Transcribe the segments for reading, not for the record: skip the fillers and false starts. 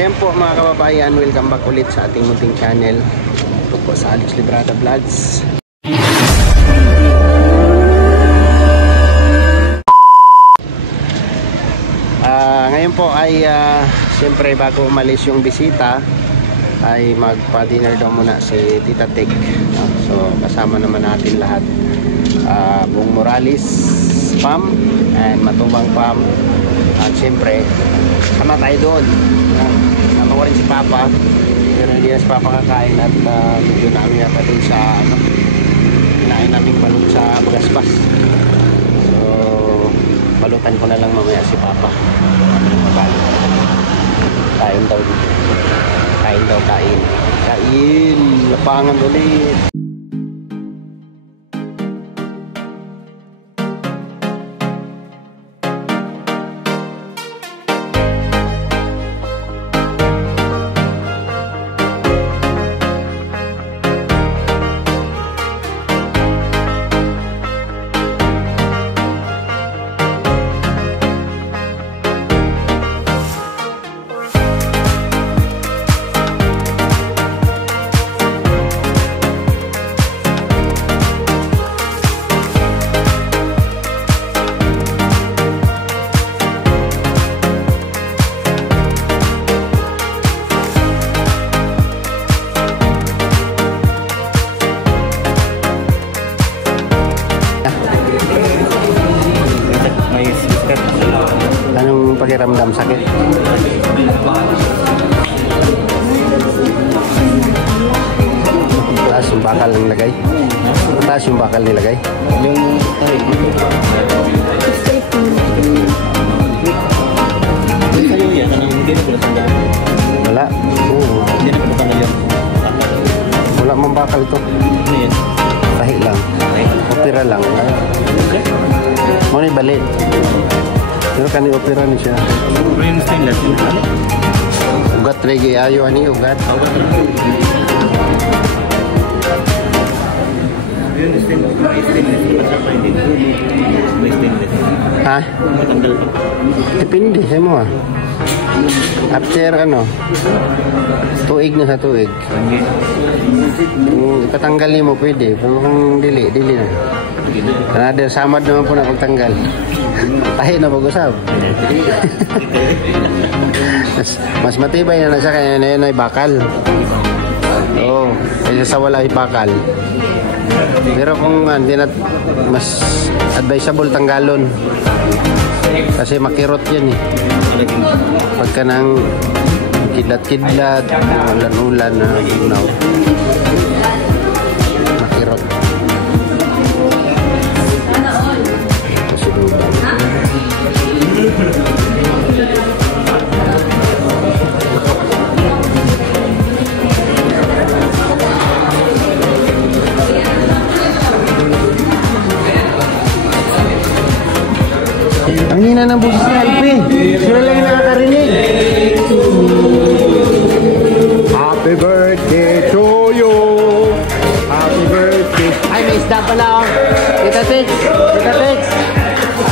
Ayan po mga kababayan, welcome back ulit sa ating munting channel. Ito po sa Alex Librada Vlogs. Ngayon po ay siyempre bago umalis yung bisita ay magpa-dinner daw muna si Tita Tek. So kasama naman natin lahat, Bong Morales Farm and Matubang Farm. At siyempre sama tayo doon. Sama ko rin si Papa, pero hindi na si Papa kakain. At medyo namin yata din sa kinain namin balot sa Magaspas. So balutan ko na lang mamaya si Papa. Kain daw dito. Kain daw, kain. Kain, lapangan ulit. Anong pakiramdam? Sakit? Taas yung bakal nilagay? Taas yung bakal nilagay? Yung wala. Wala mang bakal ito. Tahi lang. Opera lang. Mau ni balik. Pero kani opera ni siya. Ugat lagi ayo ani ugat. Ah? Depende sa mo. After ano? Tuig na sa tuig. Kung itatanggal mo pwede. Pero kung dili na. Karena samad naman po na pagtanggal. Tahi na pag-usap. mas matibay na siya kaya na ay bakal. Oo, kaya sa wala ay bakal. Pero kung hindi na, mas advisable tanggalon. Kasi makirot yan eh. Pagka nang kidlat-kidlat, ulan-ulan na unaw. Makirot. Ang hina ng boses ni Alpi. Sila lang yung nakakarinig. Happy birthday to you. Happy birthday. Ay, may isda pala oh. Tita Tex. Tita Tex.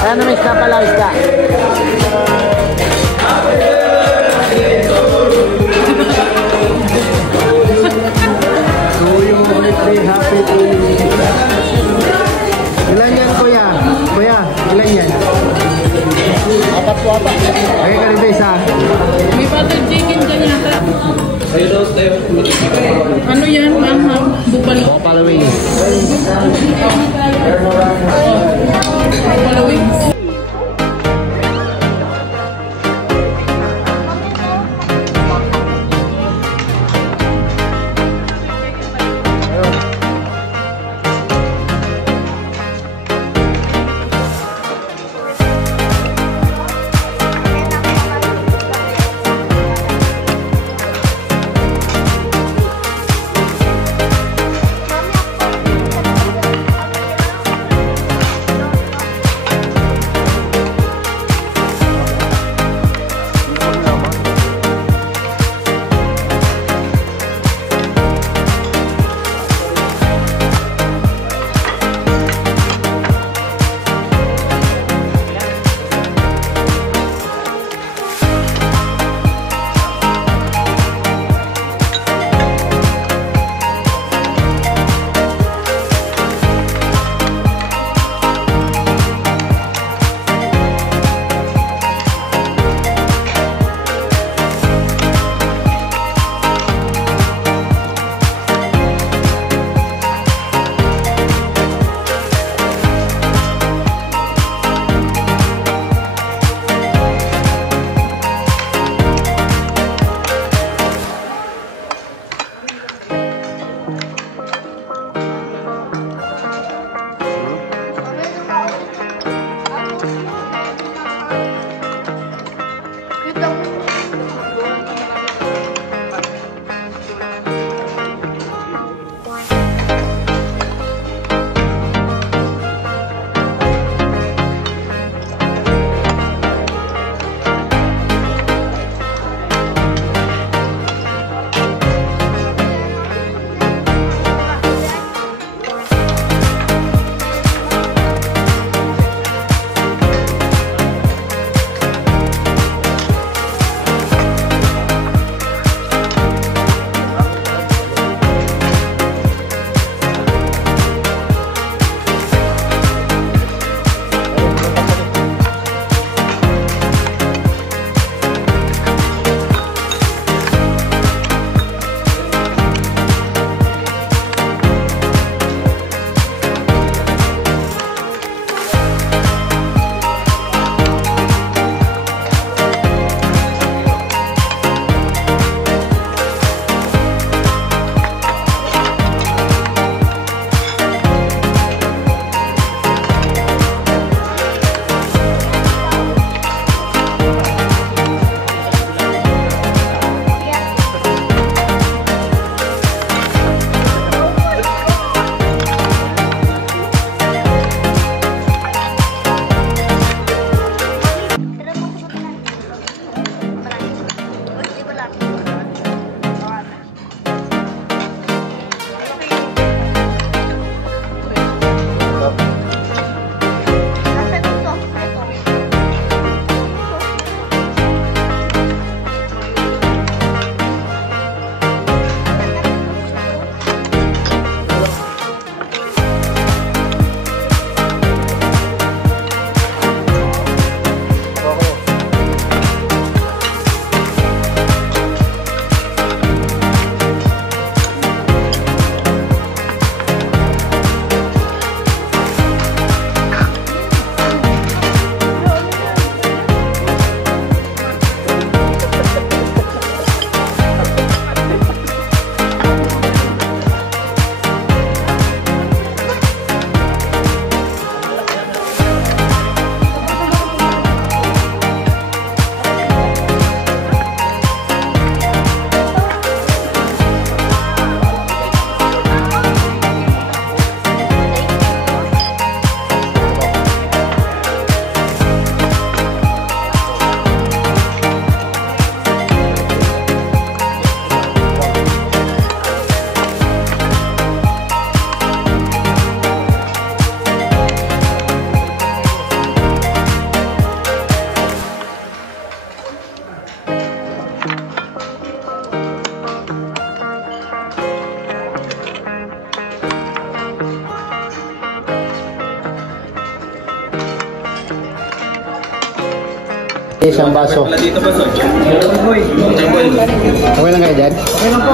Ano may isda pala isda? To you, birthday, happy to you. Ilan yan, kuya? Kuya, ilan yan? Apat po, apat. Ay, karibis ha? May butter chicken dyan yata. Ano yan, ma'am? Buffalo? Buffalo wings. Buffalo wings. Isang baso. Dito ba, Soy? Okay lang kayo dyan? Okay lang po.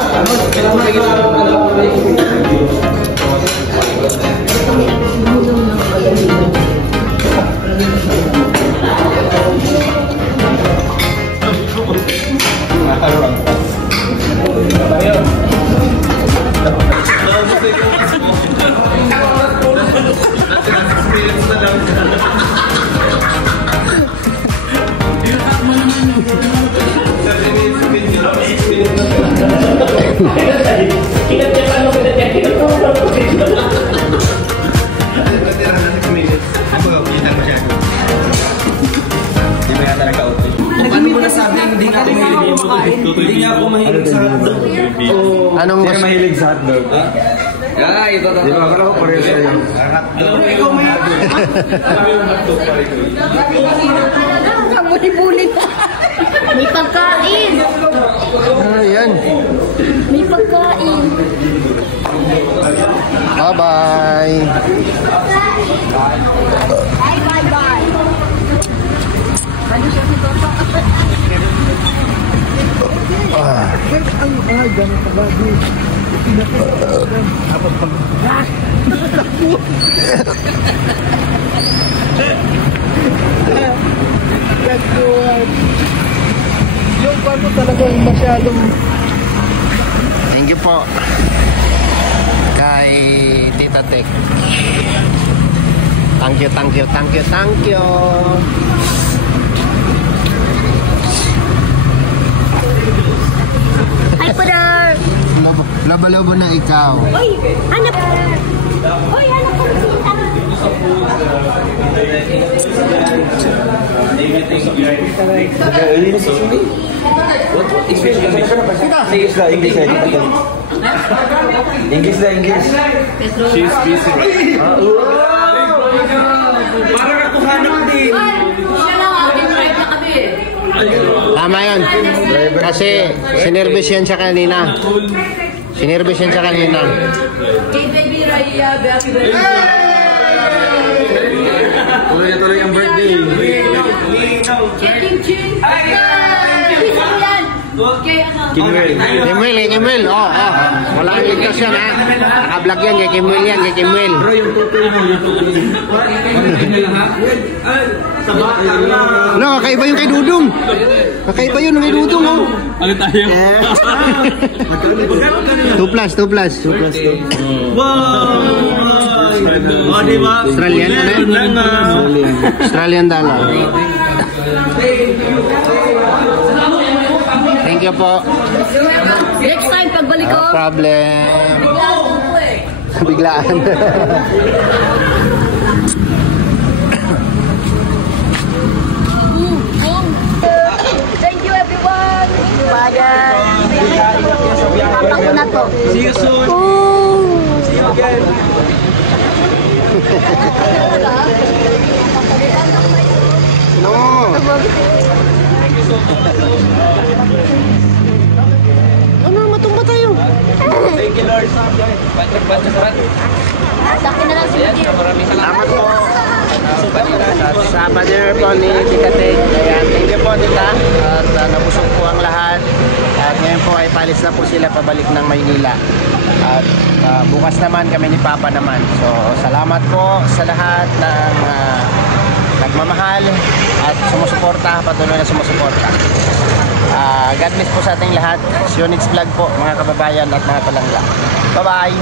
Hindi nga ako mahilig sa hotdog. Anong Hindi ka mahilig sa hotdog? Ay, ito. Di ba? Akala ko pareho sa'yo. Ikaw may Kamuli-buli ka. May pagkain. Ayan. May pagkain. Bye-bye. Bye. Ano siya si Toto? yung kwarto talagang masyadong Thank you po kay Tita Tek. Thank you. Hi, Padar! Labo-labo na ikaw. Uy! Hanap! Uy, hanap ko si English. She's busy. Parang ako hanap din. Tama yun. Kasi sinervice yan siya kanina. Tuloy ang birthday. Kimwil. Oh. Wala kang ligtas yan, ha. Naka-vlog yan, kay Kimwil. Bro, yung tutoy mo. No, kakaiba yung kay Dudong. Oh. Ano tayo? 2 plus. Wow! Oh, di ba? Australian, Australian dollar. Thank you po. Next time, pagbalik ko. No problem. Biglaan. Thank you, everyone. Bayan. Papa ko na to. See you soon. See you again. No. Ano, matumba tayo. Thank you, Lord. Sa akin na lang si Midir. Salamat po. Sa partner po ni Tita Tek. Ayan, thank you po, Tita. At nabusog po ang lahat. At ngayon po ay palis na po sila pabalik ng Maynila. At bukas naman kami ni Papa naman. So, salamat po sa lahat ng nagmamahal at sumusuporta, patuloy na sumusuporta. God bless po sa ating lahat. Sionix Vlog po, mga kababayan at mga palangga. Bye-bye!